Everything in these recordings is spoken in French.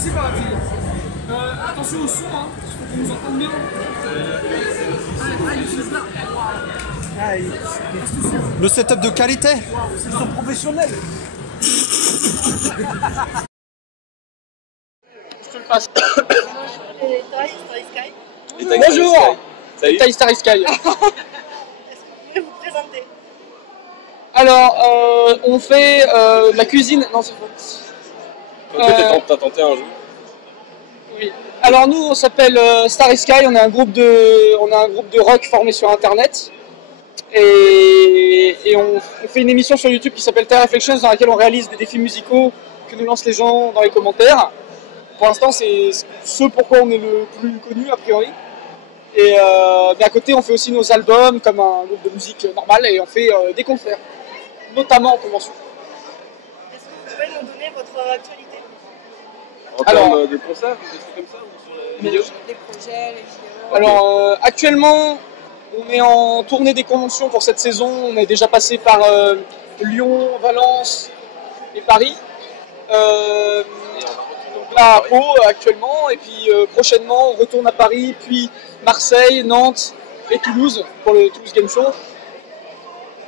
c'est parti. Attention au son, hein. Faut qu'on nous entende bien. Le setup de qualité. Ils sont professionnels. Je te le passe. Les tailles, Starry Sky. Bonjour. Salut. Taille Starry Sky. Est-ce que vous pouvez vous présenter? Alors, on fait de la cuisine. Non, c'est faux. T'as tenté un jeu? Oui. Alors nous, on s'appelle Starry Sky. On est un groupe de rock formé sur Internet. Et on fait une émission sur YouTube qui s'appelle Terra Reflections, dans laquelle on réalise des défis musicaux que nous lancent les gens dans les commentaires. Pour l'instant, c'est ce pourquoi on est le plus connu a priori. Et mais à côté, on fait aussi nos albums comme un groupe de musique normal et on fait des concerts, notamment en convention. Est-ce que vous pouvez nous donner votre actualité? En Alors, termes de concerts, des trucs comme ça ou sur les vidéos? Les projets, les vidéos. Alors actuellement, on est en tournée des conventions pour cette saison. On est déjà passé par Lyon, Valence et Paris. Donc là à Pau actuellement, et puis prochainement on retourne à Paris, puis Marseille, Nantes et Toulouse pour le Toulouse Game Show.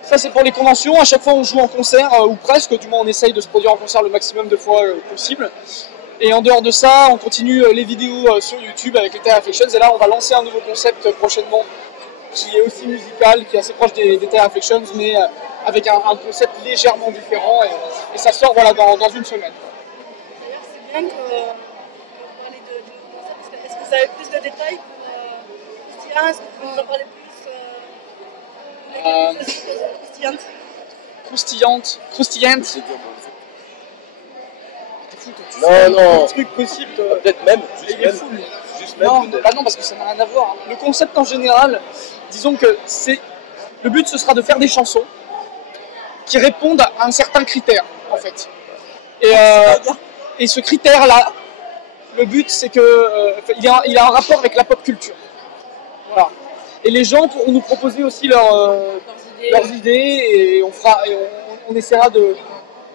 Ça c'est pour les conventions. À chaque fois on joue en concert, ou presque, du moins on essaye de se produire en concert le maximum de fois possible. Et en dehors de ça, on continue les vidéos sur YouTube avec les Terra Reflections. Et là, on va lancer un nouveau concept prochainement qui est aussi musical, qui est assez proche des Terra Reflections, mais avec un concept légèrement différent. Et ça sort voilà, dans une semaine. D'ailleurs, c'est bien que vous parlez de concept, parce que est-ce que vous avez plus de détails pour Christian? Est-ce que vous pouvez nous en parler plus Croustillante. C'est dur pour le Un truc possible. peut-être même, juste Il est même. fou, lui. Juste même, Non, peut-être. bah non, parce que ça n'a rien à voir. Le concept en général, disons que le but ce sera de faire des chansons qui répondent à un certain critère, en fait. Et ce critère-là, le but c'est que il a un rapport avec la pop culture. Voilà. Et les gens pourront nous proposer aussi leurs idées et on essaiera de.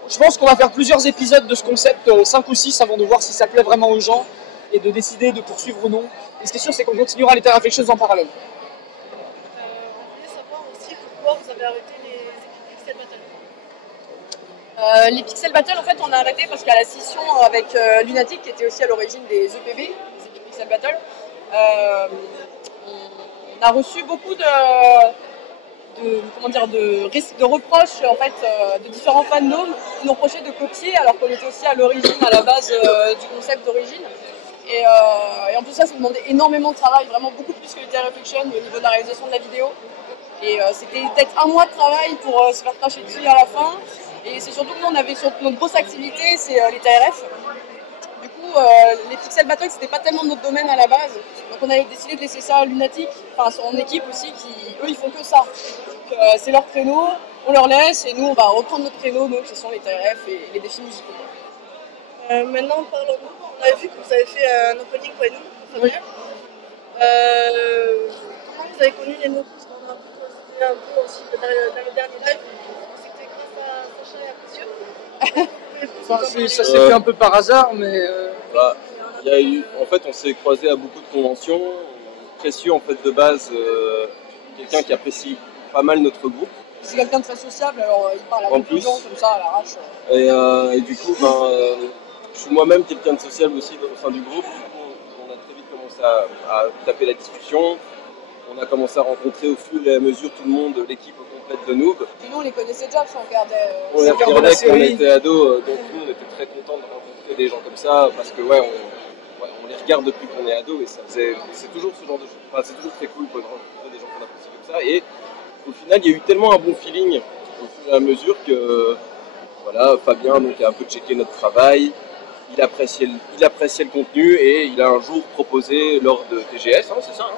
Je pense qu'on va faire plusieurs épisodes de ce concept, 5 ou 6, avant de voir si ça plaît vraiment aux gens et de décider de poursuivre ou non. Et ce qui est sûr, c'est qu'on continuera les Terra Reflections en parallèle. On voulait savoir aussi pourquoi vous avez arrêté les Pixel Battle. Les Pixel Battle, en fait, on a arrêté parce qu'à la scission avec Lunatic, qui était aussi à l'origine des EPB, des Pixel Battle, on a reçu beaucoup de reproches en fait, de différents fandoms qui nous reprochaient de copier alors qu'on était aussi à l'origine, à la base du concept d'origine. Et en plus ça demandait énormément de travail, vraiment beaucoup plus que les Terra Reflections au niveau de la réalisation de la vidéo. Et c'était peut-être un mois de travail pour se faire cracher dessus à la fin. Et c'est surtout que nous on avait sur notre grosse activité, c'est les TRF. Du coup les Pixel Battle c'était pas tellement notre domaine à la base. Donc on avait décidé de laisser ça à Lunatic, enfin en équipe aussi, qui eux ils font que ça. Donc c'est leur créneau, on leur laisse et nous on va reprendre notre créneau, donc ce sont les TRF et les défis musicaux. Maintenant, parlons-nous. On a vu que vous avez fait un opening pour nous. Oui. Comment vous avez connu les mots? Parce qu'on a c'était un peu aussi dans le dernier live. C'était grâce à Sacha et à Monsieur. Ça s'est fait un peu par hasard, mais. Voilà. Il y a eu, en fait, on s'est croisé à beaucoup de conventions. Précieux, en fait, de base, quelqu'un qui apprécie pas mal notre groupe. C'est quelqu'un de très sociable, alors il parle à En beaucoup de plus. gens comme ça à l'arrache. Et du coup, je suis moi-même quelqu'un de sociable aussi au sein du groupe. Du coup, on a très vite commencé à taper la discussion. On a commencé à rencontrer au fur et à mesure tout le monde, l'équipe complète de Noob. Puis nous on les connaissait déjà parce qu'on regardait. On les regardait regardait la quand on série. était ados, donc nous on était très contents de rencontrer des gens comme ça parce que on les regarde depuis qu'on est ado et c'est toujours ce genre de choses. Enfin, c'est toujours très cool de rencontrer des gens qu'on apprécie comme ça. Et au final, il y a eu tellement un bon feeling au fur et à mesure que voilà, Fabien donc, a un peu checké notre travail. Il appréciait le contenu et il a un jour proposé lors de TGS, hein, c'est ça hein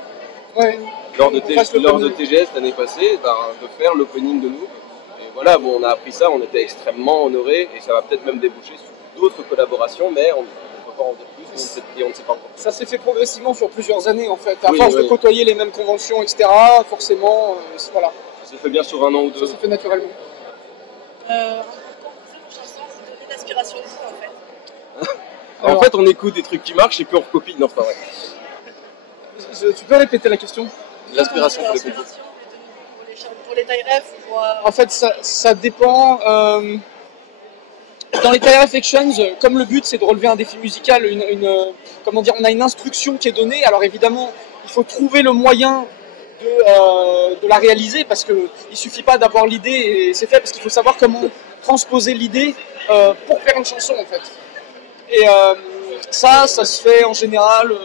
Ouais. lors de TGS l'année passée, de faire l'opening de nous. Et voilà, bon, on a appris ça, on était extrêmement honorés et ça va peut-être même déboucher sur d'autres collaborations, mais on ne peut pas en dire plus et on ne sait pas encore. Ça s'est fait progressivement sur plusieurs années en fait. À Oui, force de oui. côtoyer les mêmes conventions, etc., forcément, voilà, Ça s'est fait bien sur un an ou ça deux. s'est fait naturellement. Quand vous faites vos chansons, vous donnez l'inspiration de vous en fait. Alors, En fait, on écoute des trucs qui marchent et puis on recopie. Non, c'est pas vrai. tu peux répéter la question? L'aspiration pour les Pour compétitions. pour les tailles ref, pour, En fait, ça dépend. Dans les Tire Reflections, comme le but c'est de relever un défi musical, comment dire, on a une instruction qui est donnée. Alors évidemment, il faut trouver le moyen de la réaliser parce qu'il ne suffit pas d'avoir l'idée et c'est fait, parce qu'il faut savoir comment transposer l'idée pour faire une chanson en fait. Et ça se fait en général.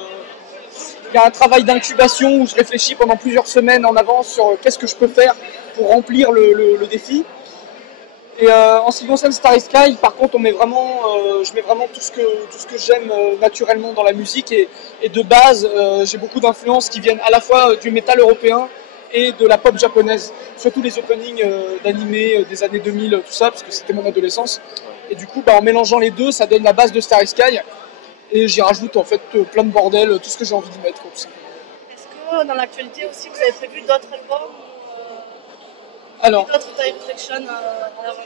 Il y a un travail d'incubation où je réfléchis pendant plusieurs semaines en avance sur qu'est-ce que je peux faire pour remplir le défi. Et en ce qui concerne Starry Sky, par contre, je mets vraiment tout ce que j'aime naturellement dans la musique et de base, j'ai beaucoup d'influences qui viennent à la fois du métal européen et de la pop japonaise, surtout les openings d'animés des années 2000, tout ça, parce que c'était mon adolescence. Et du coup, en mélangeant les deux, ça donne la base de Starry Sky. Et j'y rajoute en fait plein de bordel, tout ce que j'ai envie d'y mettre. Tout ça. est-ce que dans l'actualité aussi vous avez prévu d'autres albums Alors, d'autres Tire Reflections à l'avance?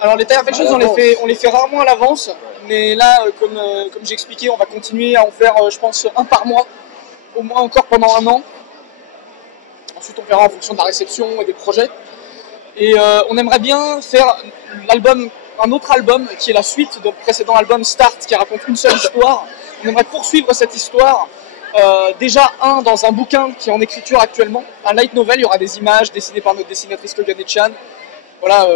Alors les Tire Reflections, on les fait rarement à l'avance, mais là, comme j'ai expliqué, on va continuer à en faire, je pense, un par mois, au moins encore pendant un an. Ensuite, on verra en fonction de la réception et des projets. Et on aimerait bien faire un autre album qui est la suite de précédent album Start, qui raconte une seule histoire. On aimerait poursuivre cette histoire. Déjà dans un bouquin qui est en écriture actuellement, un light novel, il y aura des images dessinées par notre dessinatrice Kogane-chan. Voilà,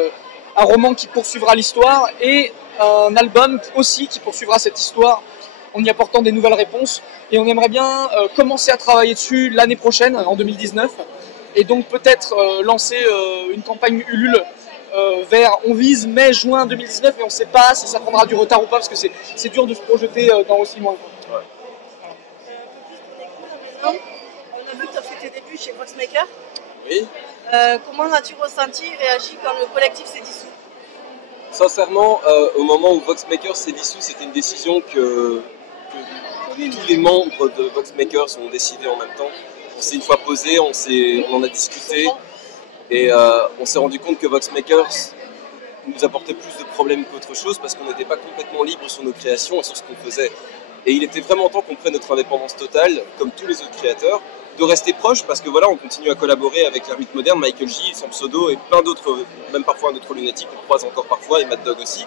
un roman qui poursuivra l'histoire et un album aussi qui poursuivra cette histoire en y apportant des nouvelles réponses. Et on aimerait bien commencer à travailler dessus l'année prochaine, en 2019, et donc peut-être lancer une campagne Ulule on vise mai-juin 2019, et on ne sait pas si ça prendra du retard ou pas, parce que c'est dur de se projeter dans aussi loin. On a vu que tu as fait tes débuts chez Voxmaker. Oui. Comment as-tu ressenti et réagi quand le collectif s'est dissous? Sincèrement, au moment où Voxmakers s'est dissous, c'était une décision que tous les membres de Voxmakers ont décidé en même temps. On s'est une fois posé, on en a discuté et on s'est rendu compte que Voxmakers nous apportait plus de problèmes qu'autre chose parce qu'on n'était pas complètement libre sur nos créations et sur ce qu'on faisait. Et il était vraiment temps qu'on prenne notre indépendance totale, comme tous les autres créateurs, de rester proche parce que voilà, on continue à collaborer avec l'Ermite Moderne, Michael J, son pseudo et plein d'autres, même parfois un autre lunatique qu'on croise encore parfois, et Mad Dog aussi.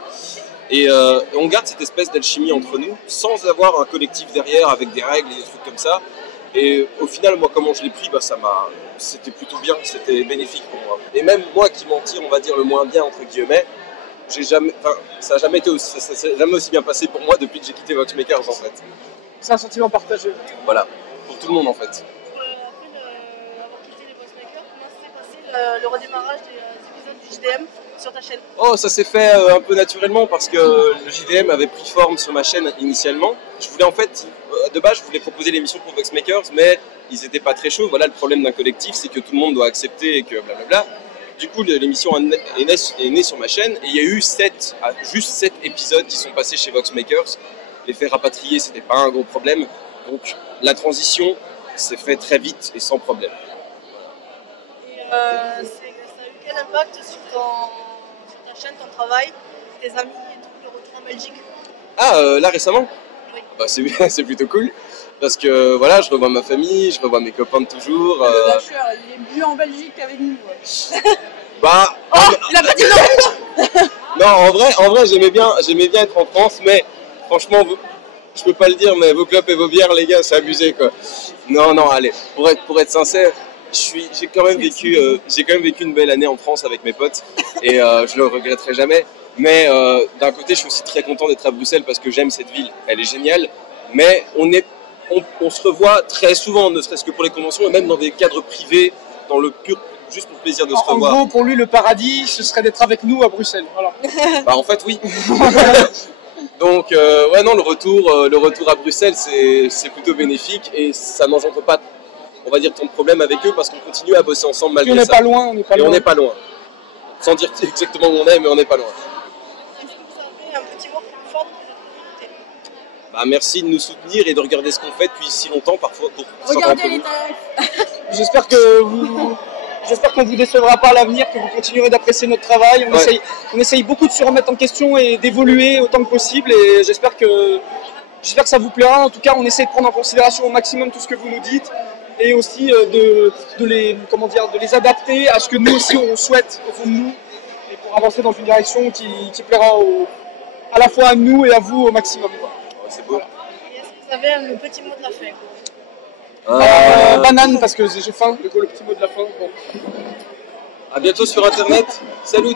Et on garde cette espèce d'alchimie entre nous sans avoir un collectif derrière avec des règles et des trucs comme ça. Et au final, moi, comment je l'ai pris, c'était plutôt bien, c'était bénéfique pour moi. Et même moi qui m'en tire, on va dire, le moins bien, entre guillemets, ça n'a jamais été aussi bien passé pour moi depuis que j'ai quitté Voxmakers en fait. C'est un sentiment partagé. Voilà, pour tout le monde en fait. Après avoir quitté les Voxmakers, comment s'est passé le redémarrage des épisodes du JDM sur ta chaîne? Oh, ça s'est fait un peu naturellement parce que le JDM avait pris forme sur ma chaîne initialement. Je voulais en fait, de base, je voulais proposer l'émission pour Voxmakers, mais ils n'étaient pas très chauds. Voilà, le problème d'un collectif, c'est que tout le monde doit accepter et que blablabla. Du coup, l'émission est née sur ma chaîne et il y a eu juste 7 épisodes qui sont passés chez Voxmakers. Les faire rapatrier, c'était pas un gros problème. Donc, la transition s'est faite très vite et sans problème. Et ça a eu quel impact sur ta chaîne, ton travail, tes amis et tout, le retour en Belgique? Ah, là récemment? Oui. Bah, c'est plutôt cool. Parce que voilà, je revois ma famille, je revois mes copains de toujours. Le lâcheur, il est mieux en Belgique qu'avec nous. Bah, Il a pas dit non. non, en vrai, j'aimais bien être en France, mais franchement, je peux pas le dire, mais vos clopes et vos bières, les gars, c'est abusé quoi. Non, allez, pour être sincère, j'ai quand même vécu une belle année en France avec mes potes et je le regretterai jamais. Mais d'un côté, je suis aussi très content d'être à Bruxelles parce que j'aime cette ville, elle est géniale. Mais on se revoit très souvent, ne serait-ce que pour les conventions et même dans des cadres privés, juste pour le plaisir de se revoir. En gros, pour lui, le paradis, ce serait d'être avec nous à Bruxelles. Voilà. Bah en fait, oui. Donc, ouais, non, le retour à Bruxelles, c'est plutôt bénéfique et ça n'engendre pas, on va dire, tant de problèmes avec eux parce qu'on continue à bosser ensemble malgré ça. On n'est pas loin, on n'est pas loin. Sans dire exactement où on est, mais on n'est pas loin. Est-ce que vous avez un petit mot plus fort pour notre communauté? Bah, merci de nous soutenir et de regarder ce qu'on fait depuis si longtemps, parfois pour Regardez certains les peu. tarifs. J'espère que vous... j'espère qu'on vous décevra pas à l'avenir, que vous continuerez d'apprécier notre travail. On essaye beaucoup de se remettre en question et d'évoluer autant que possible. Et j'espère que ça vous plaira. En tout cas, on essaie de prendre en considération au maximum tout ce que vous nous dites et aussi de les adapter à ce que nous aussi on souhaite au fond de nous et pour avancer dans une direction qui plaira à la fois à nous et à vous au maximum. Ouais, c'est beau. Et est-ce que vous avez un petit mot de la fin? Banane, parce que j'ai faim, le petit mot de la fin. Bon. À bientôt sur Internet. Salut.